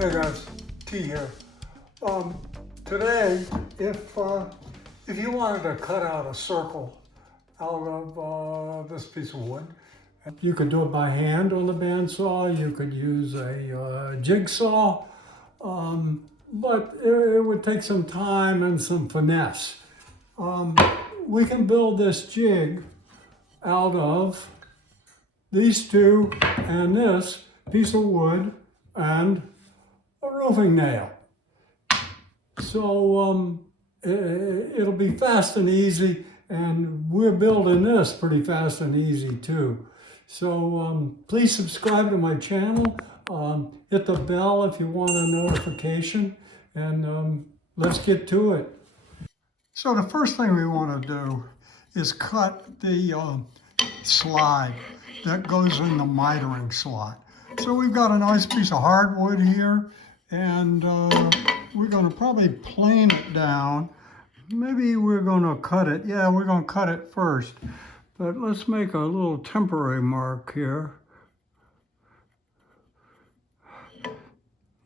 Hey guys, T here. Um, Today, if you wanted to cut out a circle out of this piece of wood, you could do it by hand on the bandsaw. You could use a jigsaw, but it would take some time and some finesse. Um, we can build this jig out of these two and this piece of wood and a roofing nail. So it'll be fast and easy, and we're building this pretty fast and easy too. So please subscribe to my channel. Hit the bell if you want a notification, and let's get to it. So the first thing we want to do is cut the slide that goes in the mitering slot. So we've got a nice piece of hardwood here, and we're going to probably plane it down. Maybe we're going to cut it. Yeah, we're going to cut it first. But let's make a little temporary mark here.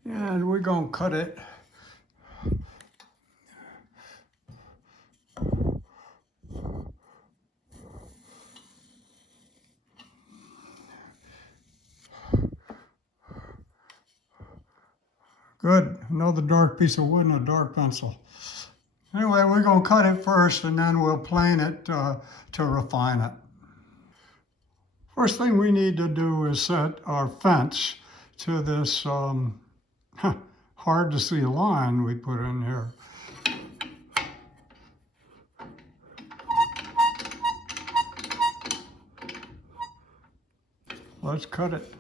And we're going to cut it. Good. Another dark piece of wood and a dark pencil. Anyway, we're going to cut it first, and then we'll plane it to refine it. First thing we need to do is set our fence to this hard to see line we put in here. Let's cut it.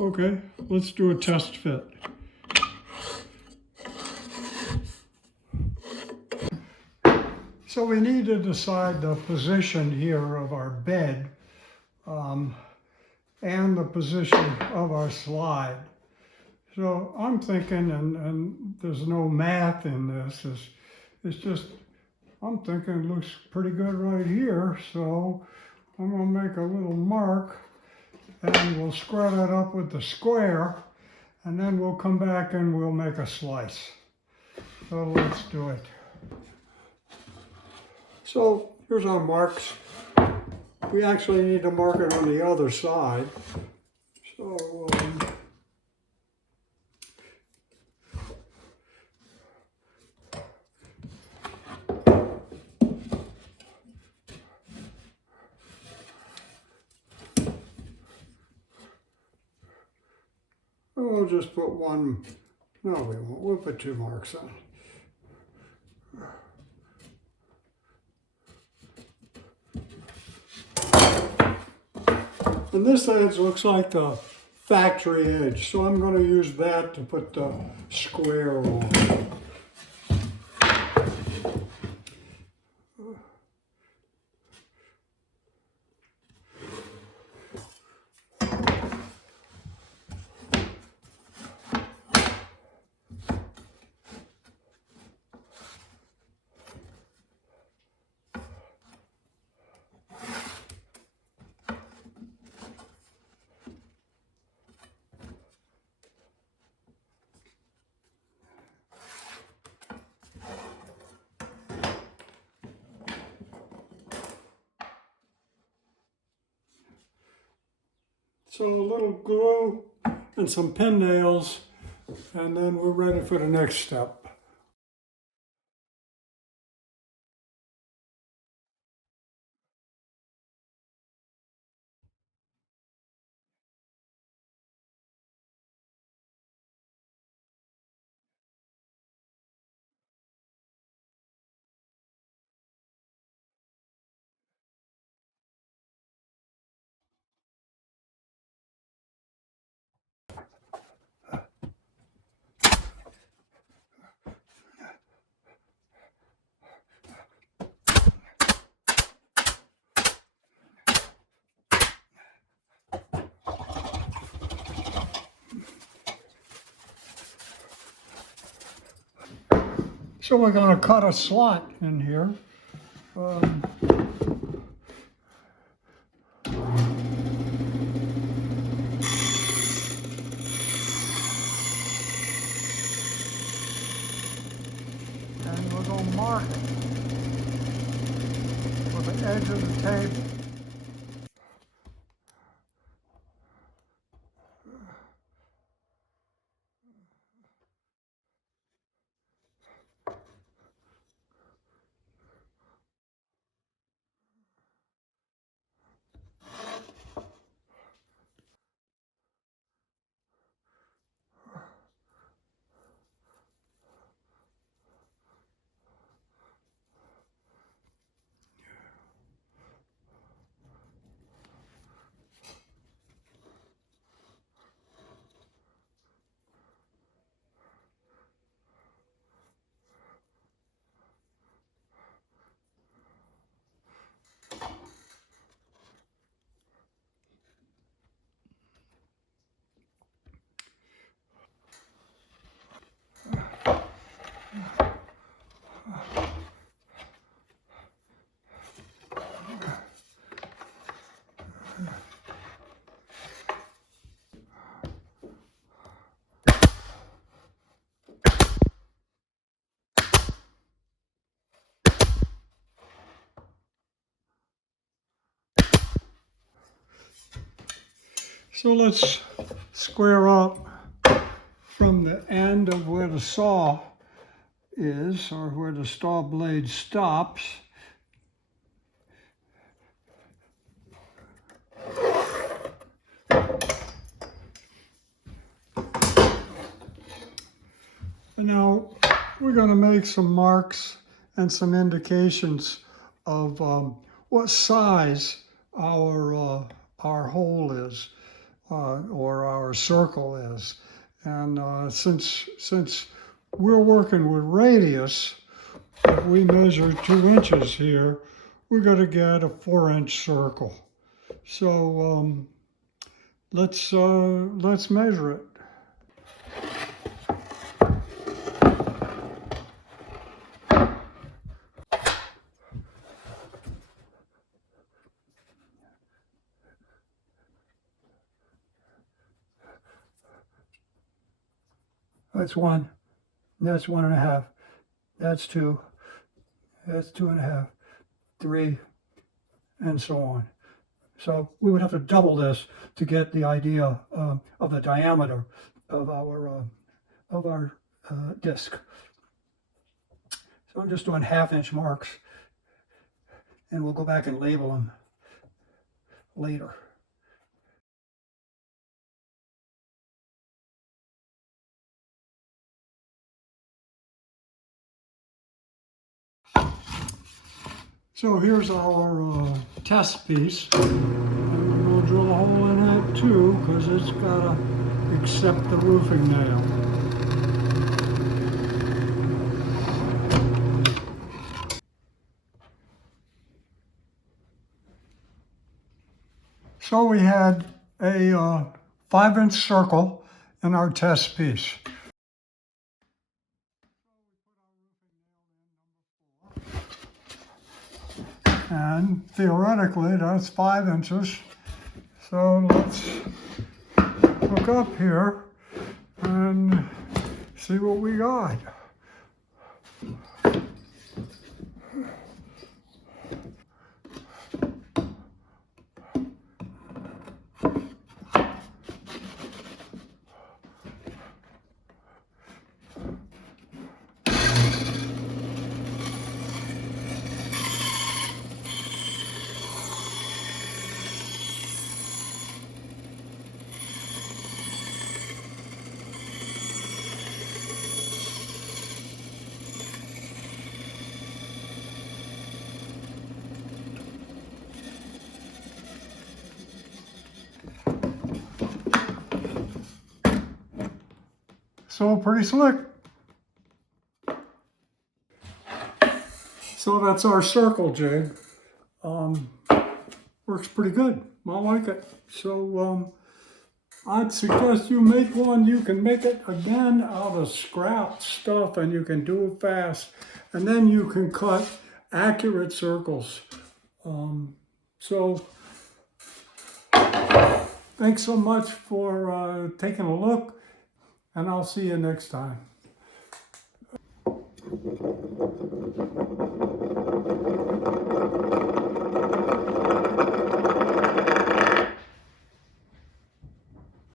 Okay, let's do a test fit. So we need to decide the position here of our bed and the position of our slide. So I'm thinking, and there's no math in this, it's just, I'm thinking it looks pretty good right here. So I'm gonna make a little mark, and we'll square that up with the square, and then we'll come back and we'll make a slice. So let's do it. So here's our marks. We actually need to mark it on the other side. So we'll just put one. No, we won't. We'll put two marks on. And this edge looks like the factory edge, so I'm going to use that to put the square on. So a little glue and some pen nails, and then we're ready for the next step. So we're going to cut a slot in here. And we're going to mark it with the edge of the tape. So let's square up from the end of where the saw is, or where the saw blade stops. And now we're going to make some marks and some indications of what size our hole is, or our circle is. And since we're working with radius, if we measure 2 inches here, we're going to get a 4-inch circle. So let's measure it. That's 1. That's 1.5. That's 2. That's 2.5. 3, and so on. So we would have to double this to get the idea of the diameter of our disc. So I'm just doing 1/2-inch marks, and we'll go back and label them later. So here's our test piece. And we're going to drill a hole in it too, because it's got to accept the roofing nail. So we had a 5-inch circle in our test piece. And theoretically, that's 5 inches. So let's look up here and see what we got. So pretty slick. So that's our circle jig. Works pretty good. I like it. So I'd suggest you make one. You can make it again out of scrap stuff and you can do it fast. And then you can cut accurate circles. So thanks so much for taking a look, and I'll see you next time.